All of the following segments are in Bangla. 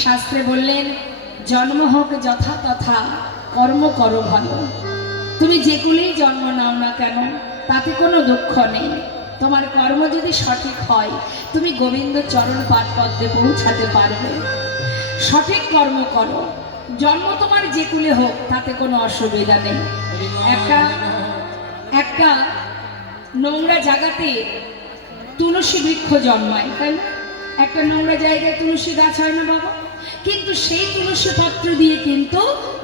শাস্ত্রে বললেন জন্ম হোক যথা তথা, কর্ম করো ভালো। তুমি যে কুলেই জন্ম নাও না কেন তাতে কোনো দুঃখ নেই। তোমার কর্ম যদি সঠিক হয় তুমি গোবিন্দ চরণ পাদ পদ্মে পৌঁছাতে পারবে। সঠিক কর্ম করো, জন্ম তোমার যে কুলে হোক তাতে কোনো অসুবিধা নেই। একটা নোংরা জায়গাতে তুলসী বৃক্ষ জন্মায়, তাই না? একটা নোংরা জায়গায় তুলসী গাছ হয় না বাবা? কিন্তু সেই তুলসী পত্র দিয়ে কিন্তু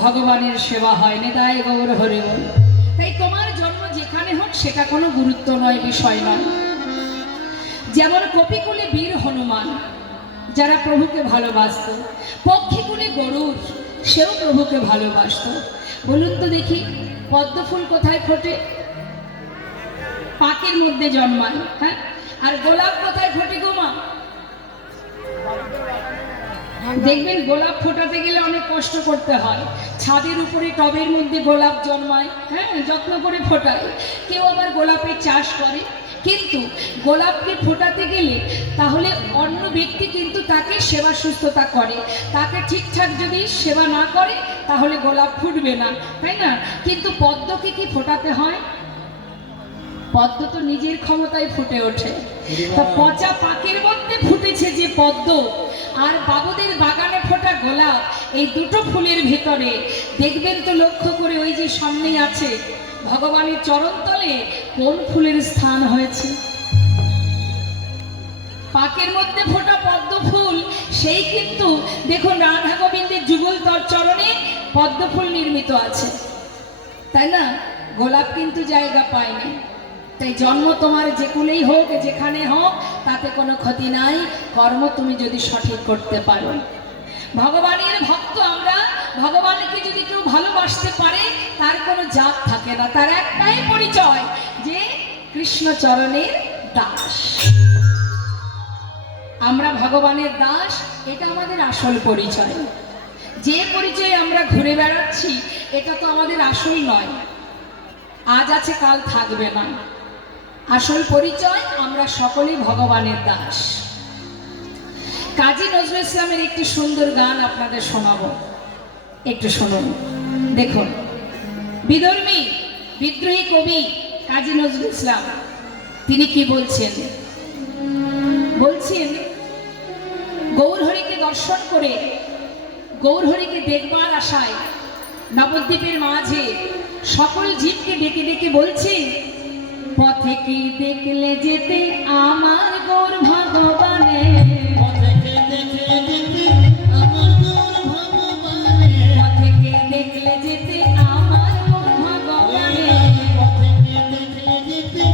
ভগবানের সেবা হয় না। তাই গৌর হরি বল। তাই তোমার জন্ম যেখানে হোক সেটা কোনো গুরুত্ব নয়, বিষয় নয়। যেমন কপিকুলে বীর হনুমান, যারা প্রভুকে ভালোবাসত, পক্ষীকুলে গরুর, সেও প্রভুকে ভালোবাসত। বলুন তো দেখি, পদ্ম ফুল কোথায় ফোটে? পাকের মধ্যে জন্মায়। হ্যাঁ, আর গোলাপ কোথায় ফোটে গো মা? দেখবেন গোলাপ ফোটাতে গেলে অনেক কষ্ট করতে হয়। ছাদের উপরে টবের মধ্যে গোলাপ জন্মায়, হ্যাঁ, যত্ন করে ফোটায়। কেউ আবার গোলাপের চাষ করে। কিন্তু গোলাপকে ফোটাতে গেলে তাহলে অন্য ব্যক্তি কিন্তু তাকে সেবা সুস্থতা করে। তাকে ঠিকঠাক যদি সেবা না করে তাহলে গোলাপ ফুটবে না, তাই না? কিন্তু পদ্মকে কি ফোটাতে হয়? পদ্ম তো নিজের ক্ষমতায় ফুটে ওঠে। তা পচা পাকের মধ্যে ফুটেছে যে পদ্ম আর বাবুদের বাগানে ফোটা গোলাপ, এই দুটো ফুলের ভেতরে দেখবেন তো লক্ষ্য করে, ওই যে সামনেই আছে ভগবানের চরণতলে কোন ফুলের স্থান হয়েছে? পাকের মধ্যে ফোটা পদ্ম ফুল, সেই কিন্তু দেখুন রাধা গোবিন্দের যুগল তর চরণে পদ্ম ফুল নির্মিত আছে, তাই না? গোলাপ কিন্তু জায়গা পায়নি। তাই জন্ম তোমার যে কুলেই হোক, যেখানে হোক, তাতে কোনো ক্ষতি নাই, কর্ম তুমি যদি সঠিক করতে পারো। ভগবানের ভক্ত আমরা, ভগবানকে যদি কেউ ভালোবাসতে পারে তার কোনো জাত থাকে না, তার একটাই পরিচয় যে কৃষ্ণ চরণের দাস। আমরা ভগবানের দাস, এটা আমাদের আসল পরিচয়। যে পরিচয়ে আমরা ঘুরে বেড়াচ্ছি এটা তো আমাদের আসল নয়, আজ আছে কাল থাকবে না। আসল পরিচয় আমরা সকলেই ভগবানের দাস। কাজী নজরুল ইসলামের একটি সুন্দর গান আপনাদের শোনাবো, একটু শুনুন। দেখুন, বিধর্মী বিদ্রোহী কবি কাজী নজরুল ইসলাম তিনি কি বলছেন? বলছেন গৌরহরিকে দর্শন করে, গৌরহরিকে দেখবার আশায় নবদ্বীপের মাঝে সকল জীবকে ডেকে ডেকে বলছেন, পথে কি দেখলে যেতে আমার গৌর ভগবানে, পথে কি দেখলে যেতে আমার গৌর ভগবানে, পথে কি দেখলে যেতে আমার গৌর ভগবানে, পথে কি দেখলে যেতে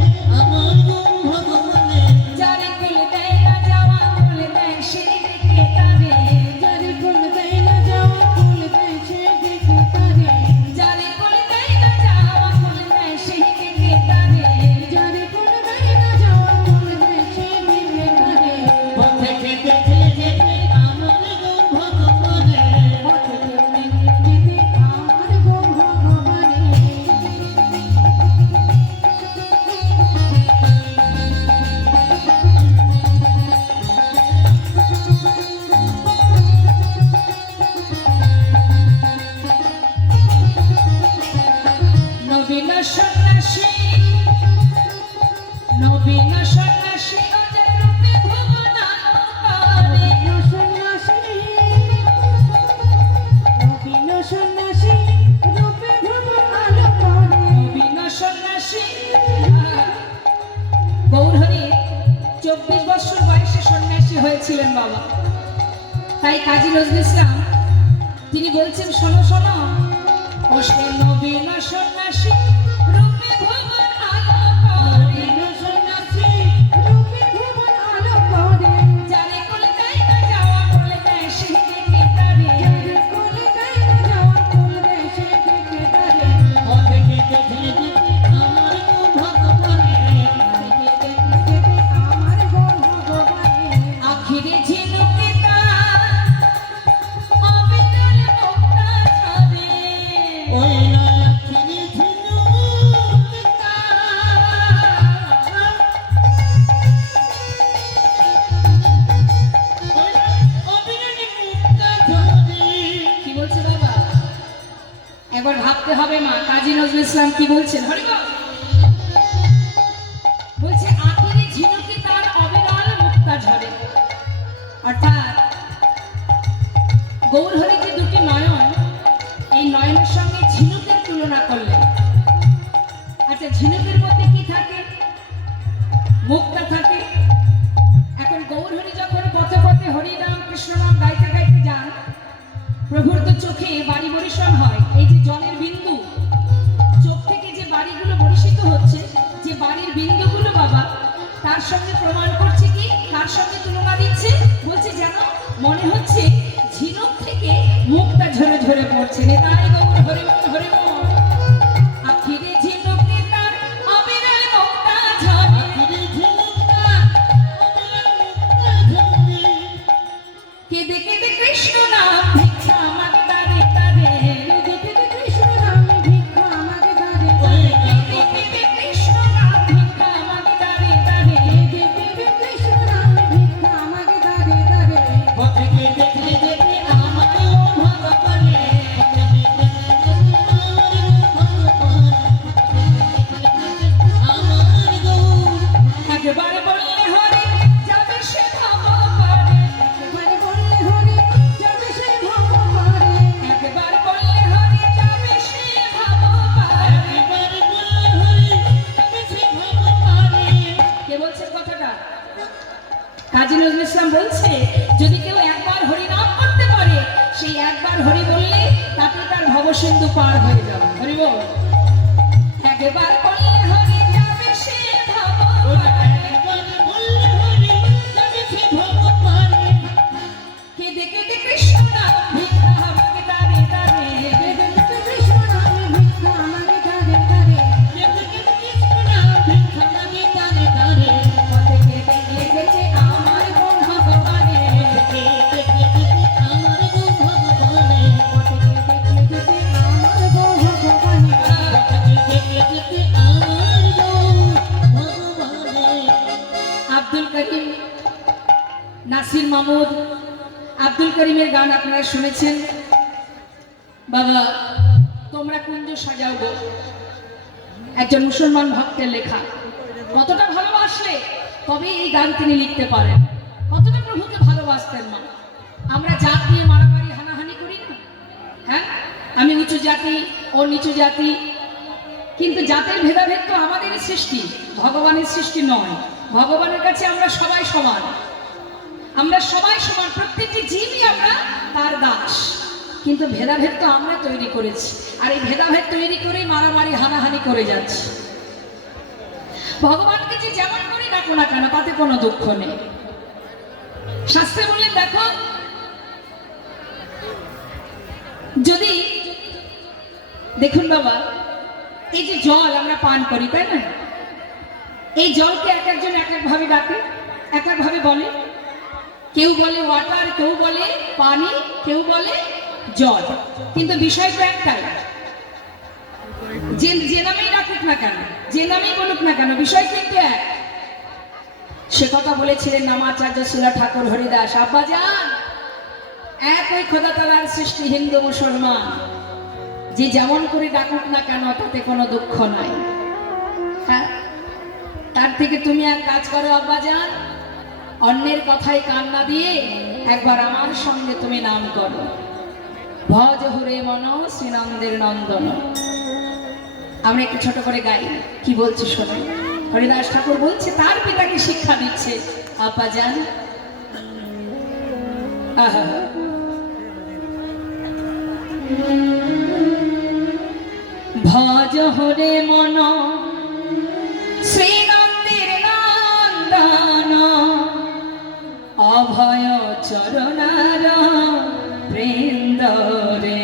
আমার গৌর ভগবানে, যারে কুল দেয় না যাওয়া কুল দেয় সে দেখে তারে, যারে কুল দেয় না যাওয়া কুল দেয় সে দেখে তারে, যারে কুল দেয় না যাওয়া কুল দেয় সে দেখে তারে, যারে কুল দেয় না যাওয়া কুল দেয় সে দেখে তারে, পথে কি দেখলে যেতে আমার গৌর ভগবানে, পথে কি দেখলে যেতে আমার গৌর ভগবানে। নবীন সন্ন্যাসী, নবীন সন্ন্যাসী অজয় রূপে ভুবনালঙ্কারে, নবীন সন্ন্যাসী রূপে ভুবনালঙ্কারে, নবীন সন্ন্যাসী। গৌরহরি 24 বছর বয়সে সন্ন্যাসী হয়েছিলেন বাবা। তাই কাজী নজরুল ইসলাম তিনি বলছেন, শোনো শোনো, ও সে নবীন সন্ন্যাসী রূপে ভুবন আলোকরে, নবীন সন্ন্যাসী রূপে ভুবন আলোকরে, যারে কুল দেয় না যাওয়া কুল দেয় সে দেখে তারে, যারে কুল দেয় না যাওয়া কুল দেয় সে দেখে তারে, পথে কি দেখলে যেতে আমার গৌর ভগবানে, পথে কি দেখলে যেতে আমার গৌর ভগবানে, আখিরে ঝিনুকে তার অবিচল মুক্তা ছাড়ে, ওই না আখিরে ঝিনুক একবার ভাবতে হবে মা কাজী নজরুল ইসলাম কি বলছেন হরিবল বলছে আখিরে ঝিনুকে তার অবিরল মুক্তা ঝরে। অর্থাৎ গৌরহরি যে দুটি নয়ন, এই নয়নের সঙ্গে ঝিনুকের তুলনা করলেন। আচ্ছা, ঝিনুকের মধ্যে কি থাকে? মুক্তা থাকে। এখন গৌরহরি যখন পথে পথে হরিনাম কৃষ্ণ নাম গাইতে গাইতে যান, প্রভুর তো চোখে বাড়ি বরিশন হয়। এই যে জলের বিন্দু, চোখ থেকে যে বাড়িগুলো বরিশিত হচ্ছে, যে বাড়ির বিন্দুগুলো বাবা তার সঙ্গে প্রমাণ করছে কি, কার সঙ্গে তুলনা দিচ্ছে? বলছে যেন মনে হচ্ছে ঝিনুক থেকে মুক্তা ঝরে ঝরে পড়ছে। তাই গৌর হরি হরি আখিরে ঝিনুকে তার অবিরল মুক্তা ঝরে। কেঁদে কেঁদে কৃষ্ণ নাম ভিক্ষা মাগে তারে তারে। কৃষ্ণ নাম ভিক্ষা মাগে তারে তারে। কেঁদে কৃষ্ণ নাম ভিক্ষা মাগে তারে তারে। কৃষ্ণ নাম ভিক্ষা মাগে তারে তারে। পথে দেখলে দেখলে আমার ভগবানে একবার বললে হরি যাবে সে ভগবানে। একবার বললে হরি যাবে সে ভগবানে। একবার বললে হরি যাবে সে ভগবানে। একবার বললে হরি যাবে সে ভগবানে। কে বলছে কথাটা? কাজী নজরুল ইসলাম বলছে যদি কেউ একবার হরি নাম করতে পারে, সেই একবার হরি বললে তাতে তার ভবসিন্ধু পার হয়ে যাবে। হরি বল। একবার বললে হরি যাবে সে ভগবানে। একবার বললে হরি যাবে সে ভগবানে। কেঁদে কেঁদে কৃষ্ণ নাম ভিক্ষা মাগে তারে তারে। কেঁদে কেঁদে কৃষ্ণ নাম ভিক্ষা মাগে তারে তারে। কেঁদে কেঁদে কৃষ্ণ নাম ভিক্ষা মাগে তারে তারে। পথে কেঁদে কেঁদে আমার গো ভগবানে। পথে কেঁদে কেঁদে আমার গো ভগবানে। পথে কেঁদে কেঁদে আমার গো ভগবানে। পথে কেঁদে কেঁদে আমার গো ভগবানে। আব্দুল করিম, নাসির মাহমুদ, আব্দুল করিমের গান আপনারা শুনেছেন। বাবা তোমরা কুঞ্জ সাজাও গো, একজন মুসলমান ভক্তের লেখা। কতটা ভালোবাসলে তবে এই গান তিনি লিখতে পারেন। কতটা প্রভুকে ভালোবাসতেন মা। আমরা জাত নিয়ে মারামারি হানাহানি করি না? হ্যাঁ, আমি উঁচু জাতি ও নিচু জাতি, কিন্তু জাতের ভেদাভেদ তো আমাদেরই সৃষ্টি, ভগবানের সৃষ্টি নয়। ভগবানের কাছে আমরা সবাই সমান। আমরা সবাই সমান, প্রত্যেকটি জীবই আমরা তার দাস। কিন্তু ভেদাভেদ তো আমরা তৈরি করেছি, আর এই ভেদাভেদ তৈরি করেই মারামারি হানাহানি করে যাচ্ছি। ভগবানকে যে যেমন করে ডাকো না কেন তাতে কোনো দুঃখ নেই। শাস্ত্রে বললেন দেখো, যদি দেখুন বাবা, এই যে জল আমরা পান করি তাই না, এই জলকে এক একজন এক একভাবে ডাকে, এক একভাবে বলে। কেউ বলে ওয়াটার, কেউ বলে পানি, কেউ বলে জল, কিন্তু বিষয় তো একটাই। যে নামেই ডাকুক না কেন, যে নামেই বলুক না কেন, বিষয় কিন্তু এক। সে কথা বলেছিলেন নামাচার্য শিলা ঠাকুর হরিদাস। আব্বাজান, এক ওই খোদা তাআলার সৃষ্টি হিন্দু মুসলমান, যে যেমন করে ডাকুক না কেন তাতে কোনো দুঃখ নাই। হ্যাঁ, তার থেকে তুমি এক কাজ করো আব্বাজান, অন্যের কথায় কান না দিয়ে একবার আমার সঙ্গে তুমি নাম করো, ভজ হরে মন শ্রীনন্দের নন্দন। আমরা একটু ছোট করে গাই, কি বলছে শোনো। হরিদাস ঠাকুর বলছে তার পিতাকে শিক্ষা দিচ্ছে, আব্বাজান ভজ হরে মন শ্রীনন্দের নন্দন, অভয় চরণার বৃন্দরে।